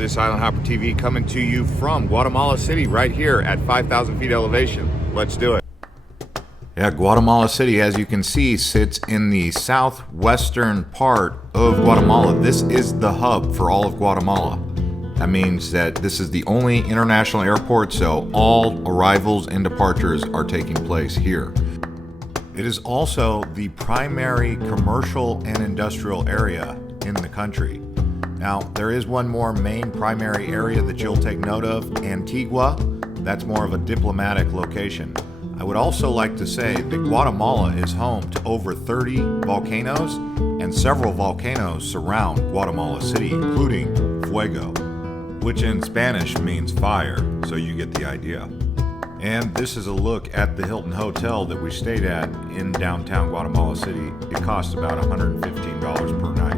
Troy, this is Island Hopper TV coming to you from Guatemala City right here at 5,000 feet elevation. Let's do it. Yeah, Guatemala City, as you can see, sits in the southwestern part of Guatemala. This is the hub for all of Guatemala. That means that this is the only international airport, so all arrivals and departures are taking place here. It is also the primary commercial and industrial area in the country. Now, there is one more main primary area that you'll take note of, Antigua. That's more of a diplomatic location. I would also like to say that Guatemala is home to over 30 volcanoes, and several volcanoes surround Guatemala City, including Fuego, which in Spanish means fire, so you get the idea. And this is a look at the Hilton Hotel that we stayed at in downtown Guatemala City. It costs about $115 per night.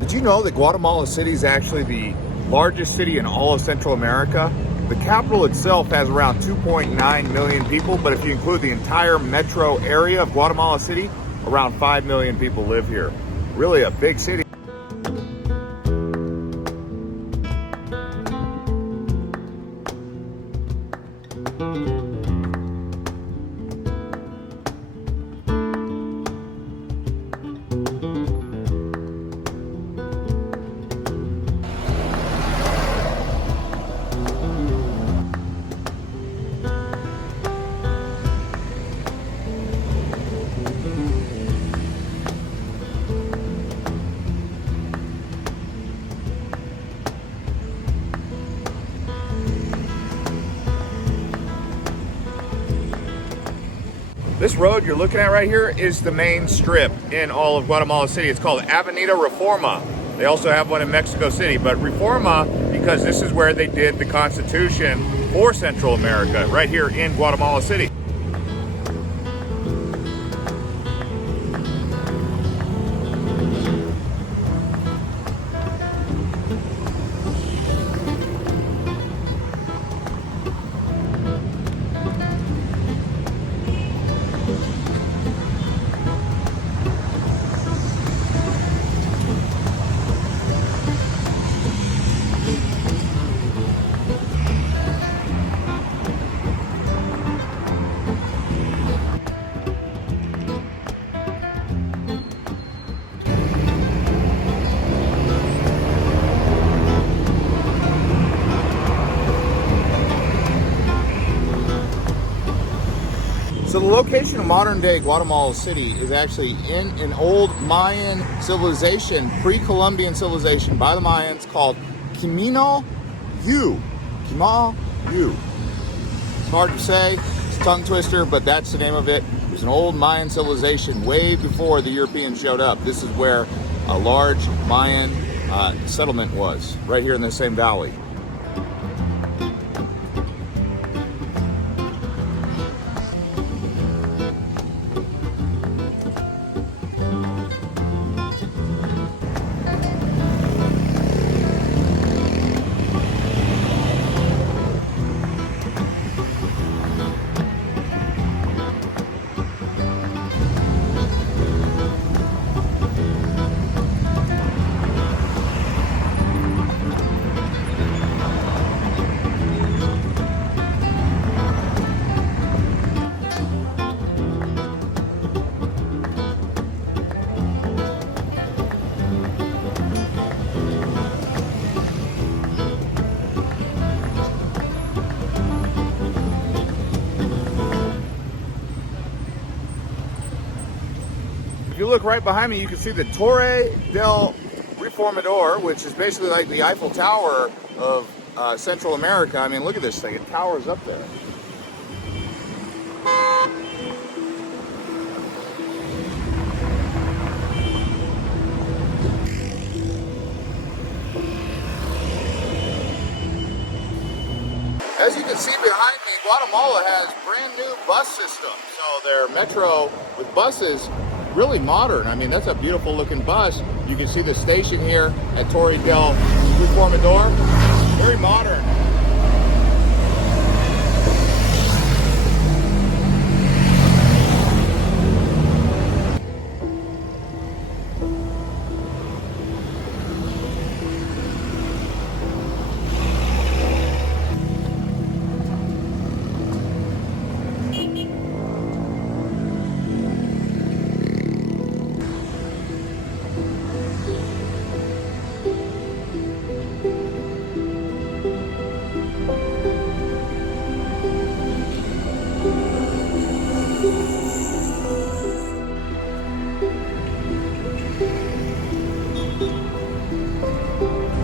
Did you know that Guatemala City is actually the largest city in all of Central America? The capital itself has around 2.9 million people, but if you include the entire metro area of Guatemala City, around 5 million people live here. Really a big city. This road you're looking at right here is the main strip in all of Guatemala City. It's called Avenida Reforma. They also have one in Mexico City, but Reforma because this is where they did the Constitution for Central America, right here in Guatemala City. So the location of modern-day Guatemala City is actually in an old Mayan civilization, pre-Columbian civilization by the Mayans called Camino U. Camino U. It's hard to say, it's a tongue twister, but that's the name of it. It was an old Mayan civilization way before the Europeans showed up. This is where a large Mayan settlement was, right here in the same valley. If you look right behind me, you can see the Torre del Reformador, which is basically like the Eiffel Tower of Central America. I mean, look at this thing. It towers up there. As you can see behind me, Guatemala has brand new bus systems. So their metro with buses really modern. I mean, that's a beautiful looking bus. You can see the station here at Torre del Reformador. Very modern.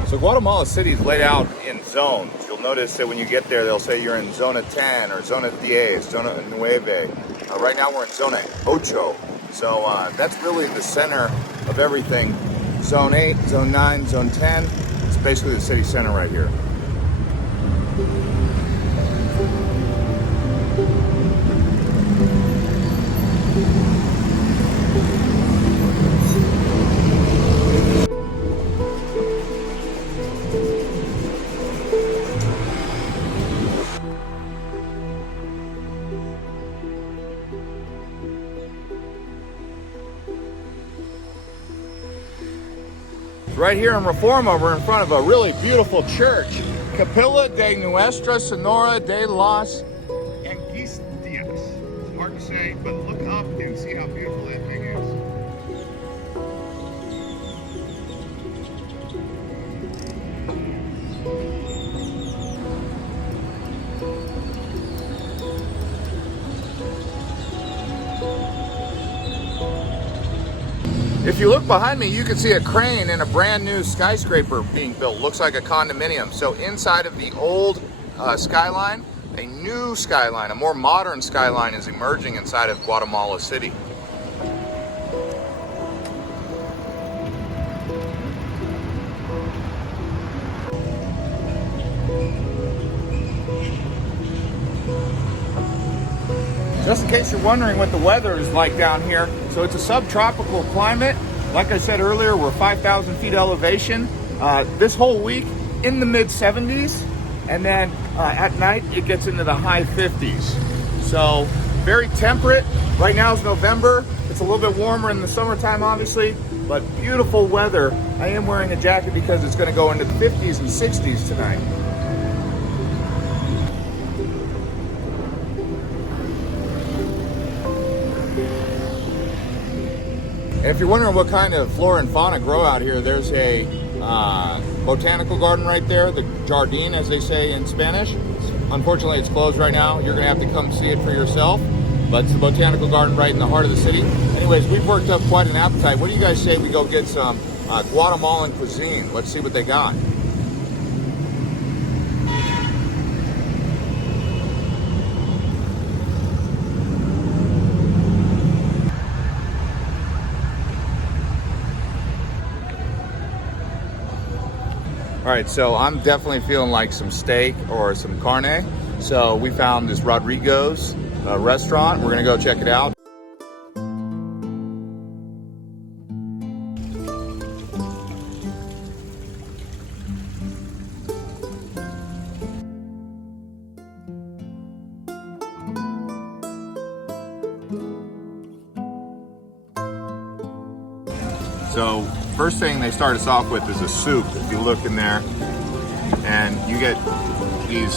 So Guatemala City is laid out in zones. You'll notice that when you get there, they'll say you're in Zona 10 or Zona 10, Zona 9. Right now we're in Zona 8. So that's really the center of everything. Zone 8, Zone 9, Zone 10. It's basically the city center right here. Right here in Reforma, we're in front of a really beautiful church, Capilla de Nuestra Señora de las Angustias. It's hard to say, but look up and see how beautiful that thing is. If you look behind me, you can see a crane and a brand new skyscraper being built. Looks like a condominium. So inside of the old skyline, a new skyline, a more modern skyline is emerging inside of Guatemala City. Just in case you're wondering what the weather is like down here, so it's a subtropical climate. Like I said earlier, we're 5,000 feet elevation. This whole week in the mid 70s, and then at night it gets into the high 50s. So very temperate. Right now is November. It's a little bit warmer in the summertime, obviously, but beautiful weather. I am wearing a jacket because it's going to go into the 50s and 60s tonight. And if you're wondering what kind of flora and fauna grow out here, there's a botanical garden right there, the Jardín, as they say in Spanish. Unfortunately, it's closed right now. You're gonna have to come see it for yourself. But it's the botanical garden right in the heart of the city. Anyways, we've worked up quite an appetite. What do you guys say we go get some Guatemalan cuisine? Let's see what they got. All right, so I'm definitely feeling like some steak or some carne. So we found this Rodrigo's restaurant. We're gonna go check it out. So first thing they start us off with is a soup. If you look in there, and you get these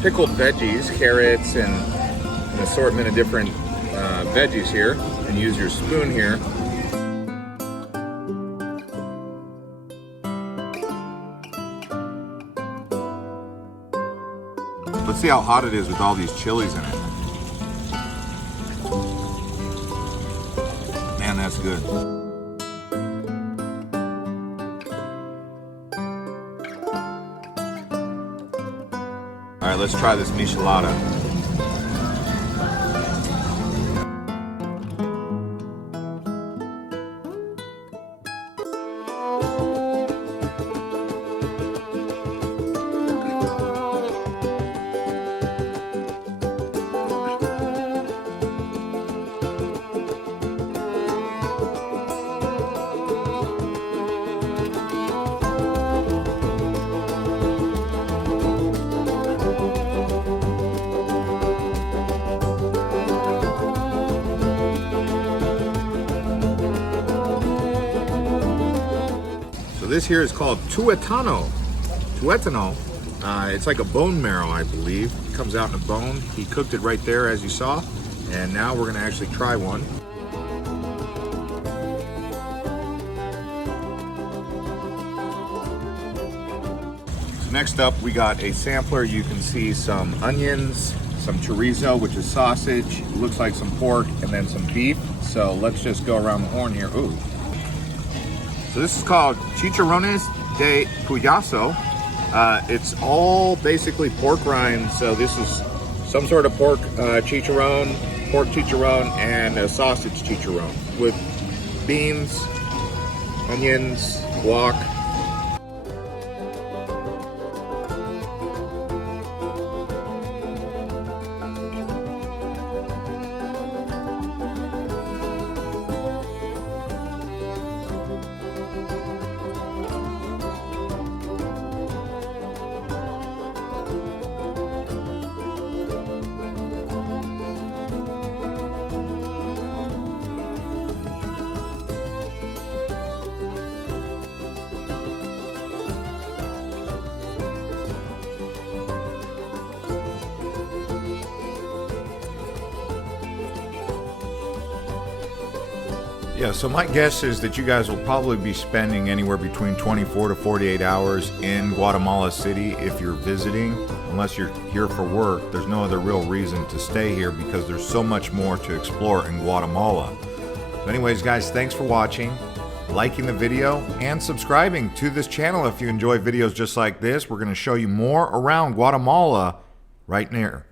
pickled veggies, carrots, and an assortment of different veggies here, and use your spoon here. Let's see how hot it is with all these chilies in it. Man, that's good. All right, let's try this michelada. this here is called tuetano. Tuetano. It's like a bone marrow, I believe. It comes out in a bone. He cooked it right there, as you saw. And now we're gonna actually try one. So next up, we got a sampler. You can see some onions, some chorizo, which is sausage. It looks like some pork, and then some beef. So let's just go around the horn here. Ooh. So this is called chicharrones de puyazo. It's all basically pork rinds. So this is some sort of pork chicharron, and a sausage chicharron with beans, onions, guac. Yeah, so my guess is that you guys will probably be spending anywhere between 24 to 48 hours in Guatemala City if you're visiting. Unless you're here for work, there's no other real reason to stay here because there's so much more to explore in Guatemala. So anyways, guys, thanks for watching, liking the video, and subscribing to this channel if you enjoy videos just like this. We're going to show you more around Guatemala right near.